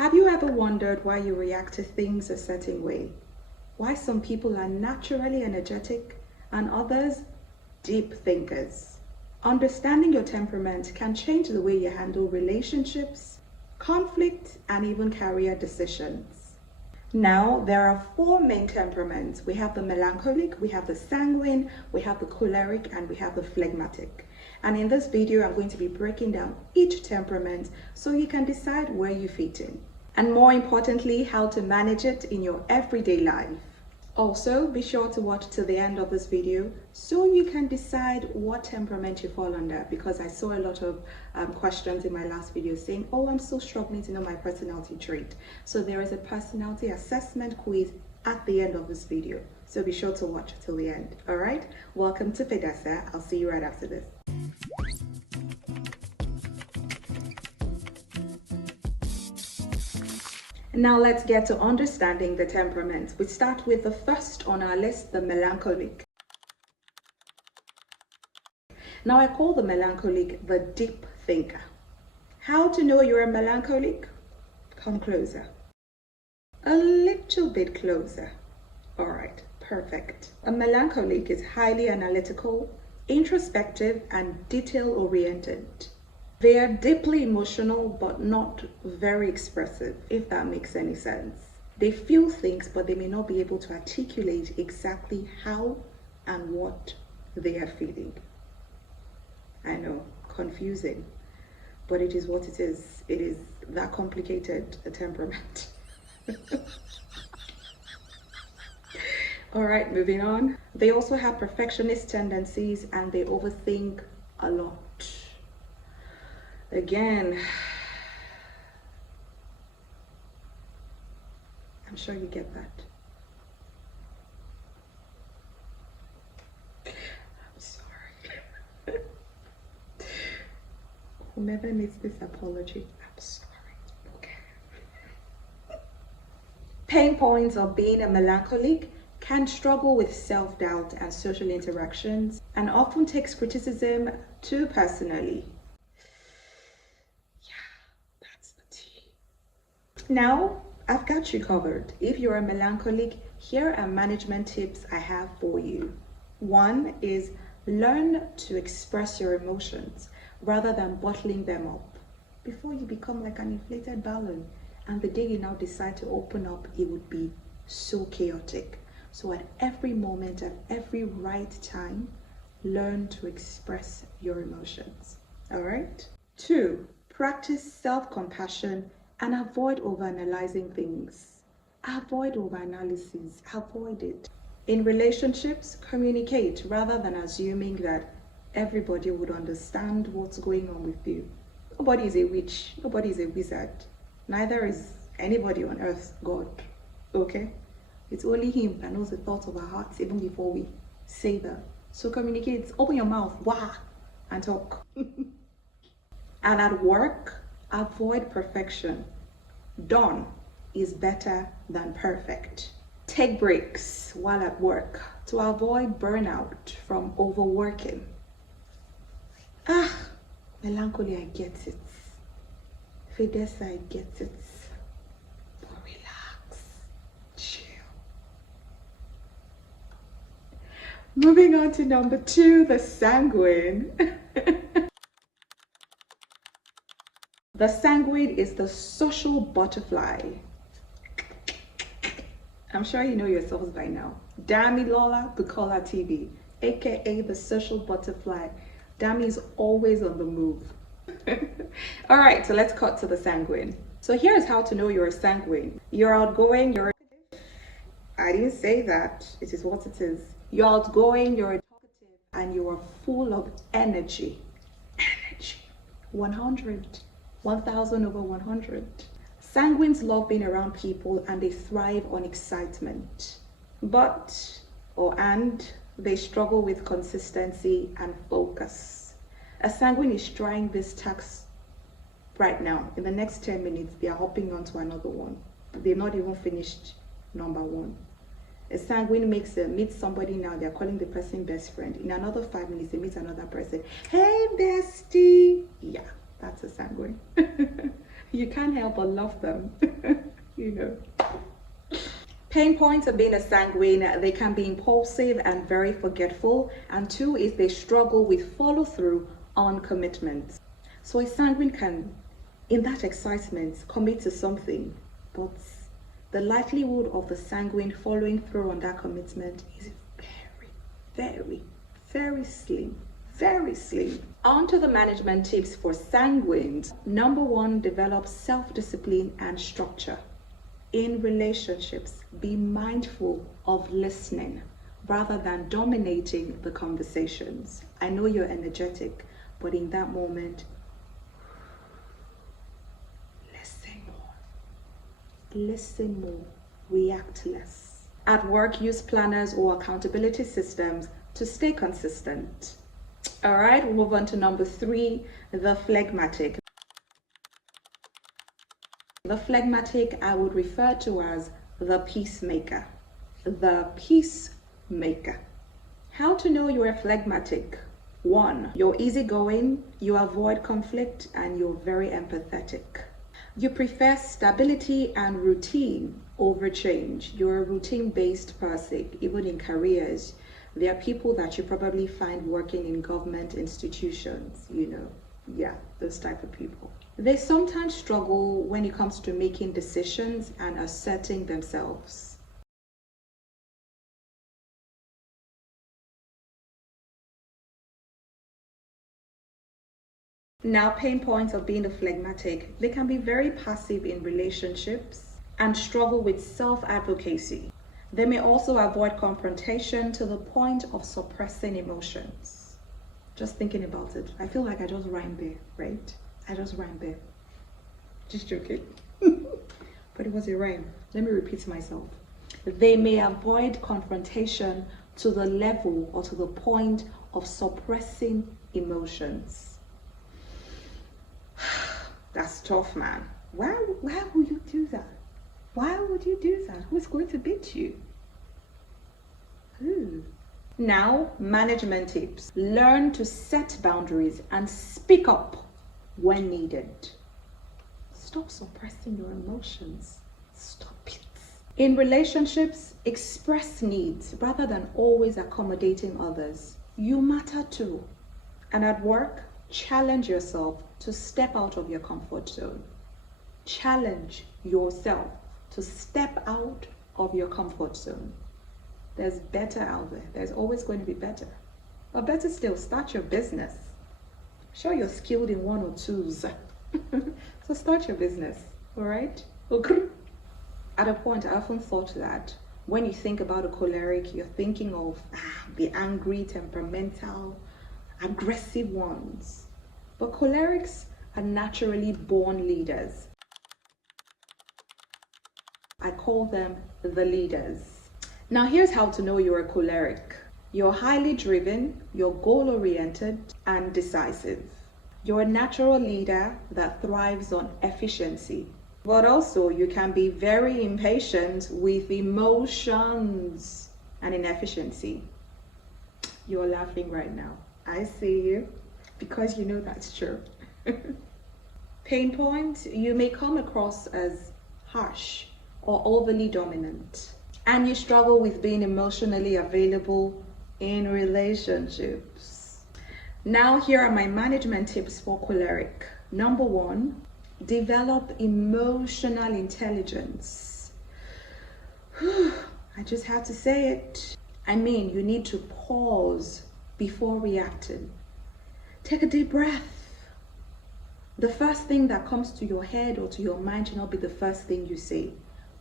Have you ever wondered why you react to things a certain way? Why some people are naturally energetic and others deep thinkers? Understanding your temperament can change the way you handle relationships, conflict, and even career decisions. Now, there are 4 main temperaments. We have the melancholic, we have the sanguine, we have the choleric, and we have the phlegmatic. And in this video, I'm going to be breaking down each temperament so you can decide where you fit in. And more importantly, how to manage it in your everyday life. Also, be sure to watch till the end of this video so you can decide what temperament you fall under, because I saw a lot of questions in my last video saying, oh, I'm still struggling to know my personality trait. So there is a personality assessment quiz at the end of this video. So be sure to watch till the end. All right, welcome to Pedasa. I'll see you right after this. Now let's get to understanding the temperaments. We start with the first on our list, the melancholic. Now I call the melancholic the deep thinker. How to know you're a melancholic? Come closer. A little bit closer. All right, perfect. A melancholic is highly analytical, introspective, and detail-oriented. They are deeply emotional, but not very expressive, if that makes any sense. They feel things, but they may not be able to articulate exactly how and what they are feeling. I know, confusing, but it is what it is. It is that complicated, a temperament. All right, moving on. They also have perfectionist tendencies and they overthink a lot. Again, I'm sure you get that. I'm sorry. Whomever needs this apology, I'm sorry. Okay. Pain points of being a melancholic: can struggle with self-doubt and social interactions, and often takes criticism too personally. Now, I've got you covered. If you're a melancholic, here are management tips I have for you. 1 is learn to express your emotions rather than bottling them up. Before you become like an inflated balloon, and the day you now decide to open up, it would be so chaotic. So at every moment, at every right time, learn to express your emotions. All right? 2, practice self-compassion and avoid overanalyzing things. Avoid overanalysis. Avoid it. In relationships, communicate rather than assuming that everybody would understand what's going on with you. Nobody is a witch. Nobody is a wizard. Neither is anybody on earth God. Okay? It's only Him that knows the thoughts of our hearts even before we say them. So communicate. Open your mouth. Wah! And talk. And at work, avoid perfection. Done is better than perfect. Take breaks while at work to avoid burnout from overworking. Melancholy, I get it. Fidesz, I get it. But relax, chill. Moving on to number 2, the sanguine. The sanguine is the social butterfly. I'm sure you know yourselves by now. Dami Lola Bukola TV, aka the social butterfly. Dami is always on the move. All right, so let's cut to the sanguine. So here's how to know you're a sanguine. You're outgoing, I didn't say that. It is what it is. You're outgoing, you're talkative, and you are full of energy. 100. 1000 over 100. Sanguines love being around people and they thrive on excitement. And they struggle with consistency and focus. A sanguine is trying this task right now. In the next 10 minutes, they are hopping onto another one. They've not even finished number 1. A sanguine meets somebody now, they're calling the person best friend. In another 5 minutes, they meet another person. Hey, bestie. Yeah. That's a sanguine. You can't help but love them. you know. Pain points of being a sanguine: they can be impulsive and very forgetful. And two is they struggle with follow through on commitments. So a sanguine can, in that excitement, commit to something, but the likelihood of the sanguine following through on that commitment is very slim. Very slim. On to the management tips for sanguines. Number one, develop self-discipline and structure. In relationships, be mindful of listening rather than dominating the conversations. I know you're energetic, but in that moment, listen more, react less. At work, use planners or accountability systems to stay consistent. All right, we'll move on to number three, the phlegmatic. The phlegmatic I would refer to as the peacemaker. The peacemaker. How to know you're a phlegmatic? One, you're easygoing, you avoid conflict, and you're very empathetic. You prefer stability and routine over change. You're a routine-based person. Even in careers, there are people that you probably find working in government institutions, you know. Yeah, those type of people. They sometimes struggle when it comes to making decisions and asserting themselves. Now, pain points of being a phlegmatic: they can be very passive in relationships and struggle with self-advocacy. They may also avoid confrontation to the point of suppressing emotions. Just thinking about it, I feel like I just rhymed there, right? I just rhymed there. Just joking. But it was a rhyme. Let me repeat myself. They may avoid confrontation to the level or to the point of suppressing emotions. That's tough, man. Why would you do that? Why would you do that? Who's going to beat you? Who? Now, management tips. Learn to set boundaries and speak up when needed. Stop suppressing your emotions. Stop it. In relationships, express needs rather than always accommodating others. You matter too. And at work, challenge yourself to step out of your comfort zone. Challenge yourself to step out of your comfort zone. There's better out there. There's always going to be better. Or better still, start your business. Sure, you're skilled in one or twos. So start your business, all right? At a point, I often thought that when you think about a choleric, you're thinking of the angry, temperamental, aggressive ones. But cholerics are naturally born leaders. I call them the leaders. Now here's how to know you're a choleric. You're highly driven, you're goal-oriented and decisive. You're a natural leader that thrives on efficiency. But also you can be very impatient with emotions and inefficiency. You're laughing right now. I see you because you know that's true. Pain point: you may come across as harsh or overly dominant, and you struggle with being emotionally available in relationships. Now, here are my management tips for choleric. Number one, develop emotional intelligence. I just had to say it. I mean, you need to pause before reacting. Take a deep breath. The first thing that comes to your head or to your mind should not be the first thing you say.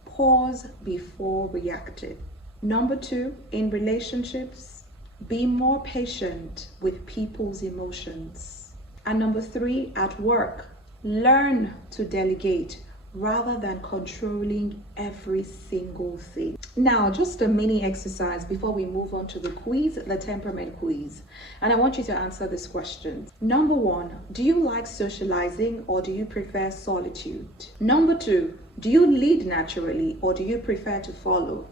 Pause before reacting. Number two, in relationships, be more patient with people's emotions. And number three, at work, learn to delegate rather than controlling every single thing. Now, just a mini exercise before we move on to the quiz, the temperament quiz. And I want you to answer this question. Number one, do you like socializing or do you prefer solitude? Number two, do you lead naturally or do you prefer to follow?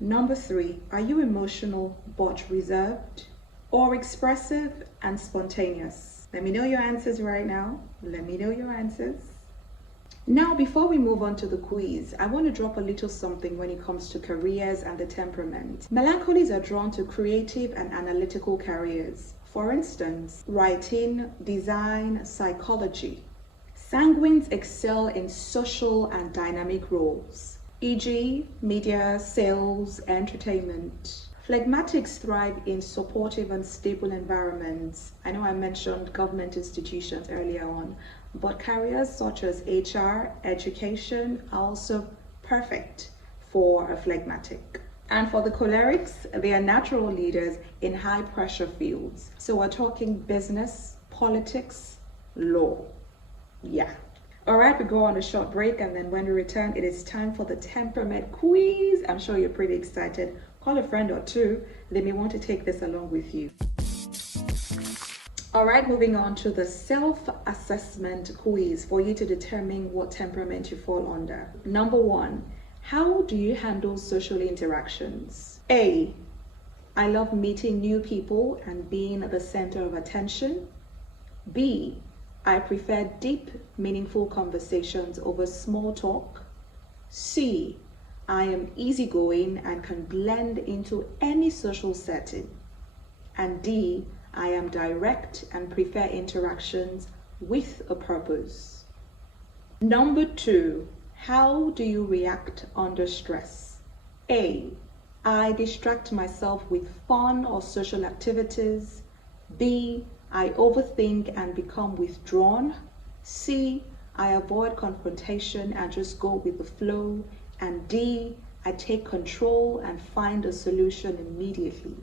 Number three, are you emotional but reserved or expressive and spontaneous? Let me know your answers right now. Let me know your answers. Now, before we move on to the quiz, I want to drop a little something when it comes to careers and the temperament. Melancholics are drawn to creative and analytical careers. For instance, writing, design, psychology. Sanguines excel in social and dynamic roles, e.g., media, sales, entertainment. Phlegmatics thrive in supportive and stable environments. I know I mentioned government institutions earlier on, but careers such as HR, education are also perfect for a phlegmatic. And for the cholerics, they are natural leaders in high pressure fields. So we're talking business, politics, law. Yeah. All right, we go on a short break, and then when we return, it is time for the temperament quiz. I'm sure you're pretty excited. Call a friend or two. They may want to take this along with you. All right, moving on to the self-assessment quiz for you to determine what temperament you fall under. Number 1, how do you handle social interactions? A, I love meeting new people and being the center of attention. B, I prefer deep, meaningful conversations over small talk. C, I am easygoing and can blend into any social setting. And D, I am direct and prefer interactions with a purpose. Number 2, how do you react under stress? A, I distract myself with fun or social activities. B, I overthink and become withdrawn. C, I avoid confrontation and just go with the flow. And D, I take control and find a solution immediately.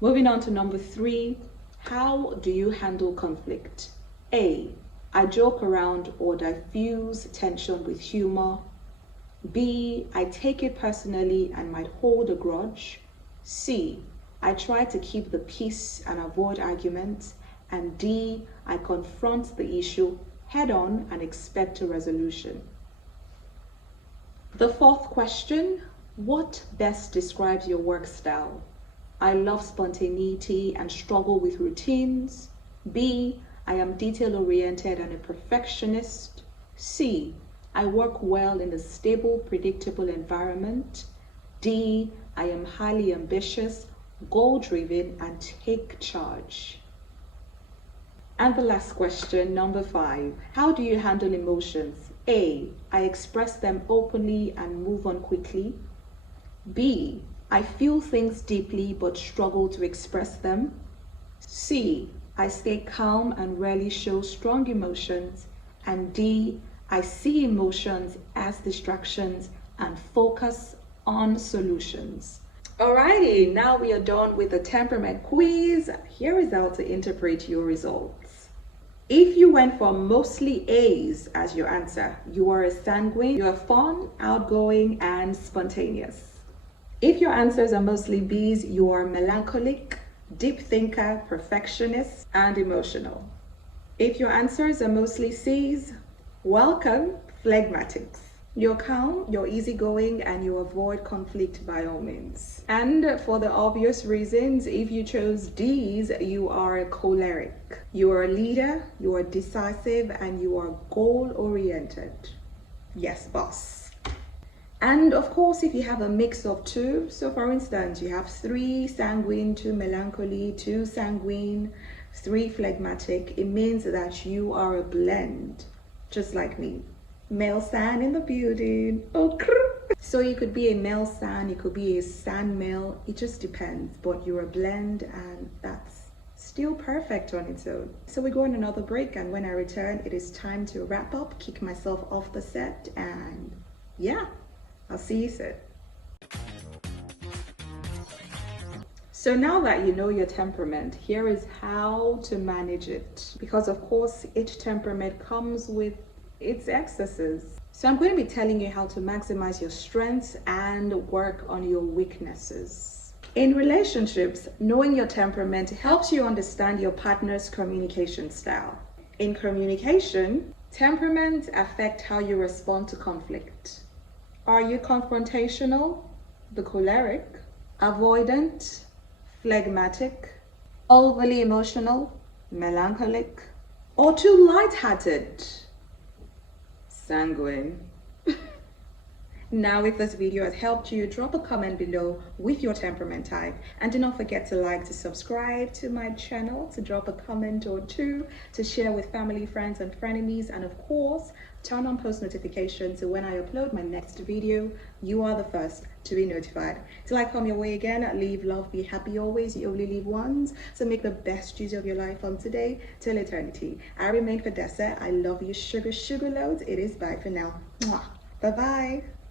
Moving on to number 3, how do you handle conflict? A, I joke around or diffuse tension with humor. B, I take it personally and might hold a grudge. C, I try to keep the peace and avoid arguments. And D, I confront the issue head on and expect a resolution. The 4th question, what best describes your work style? I love spontaneity and struggle with routines. B, I am detail-oriented and a perfectionist. C, I work well in a stable, predictable environment. D, I am highly ambitious, goal-driven, and take charge. And the last question, number 5, how do you handle emotions? A, I express them openly and move on quickly. B, I feel things deeply but struggle to express them. C, I stay calm and rarely show strong emotions. And D, I see emotions as distractions and focus on solutions. Alrighty, now we are done with the temperament quiz. Here is how to interpret your results. If you went for mostly A's as your answer, you are a sanguine, you are fun, outgoing, and spontaneous. If your answers are mostly B's, you are melancholic, deep thinker, perfectionist, and emotional. If your answers are mostly C's, welcome, phlegmatics. You're calm, you're easygoing, and you avoid conflict by all means. And for the obvious reasons, if you chose D's, you are a choleric. You are a leader, you are decisive, and you are goal-oriented. Yes, boss. And of course, if you have a mix of two, so for instance, you have 3 sanguine, 2 melancholy, 2 sanguine, 3 phlegmatic, it means that you are a blend, just like me. Male san in the building. Oh, so you could be a male san, you could be a san male, it just depends, but you're a blend, and that's still perfect on its own. So we go on another break, and when I return, it is time to wrap up, kick myself off the set, and yeah, I'll see you soon. So now that you know your temperament, here is how to manage it. Because of course, each temperament comes with its excesses. So I'm going to be telling you how to maximize your strengths and work on your weaknesses. In relationships, knowing your temperament helps you understand your partner's communication style. In communication, temperaments affect how you respond to conflict. Are you confrontational, the choleric, avoidant, phlegmatic, overly emotional, melancholic, or too light-hearted, Sanguine. Now, if this video has helped you, drop a comment below with your temperament type. And do not forget to like, to subscribe to my channel, to drop a comment or two, to share with family, friends, and frenemies. And of course, turn on post notifications so when I upload my next video, you are the first to be notified. Till I come your way again, live, love, be happy always. You only live once, so make the best use of your life from today till eternity. I remain Fidessa. I love you, sugar loads. It is bye for now. Mwah. Bye-bye.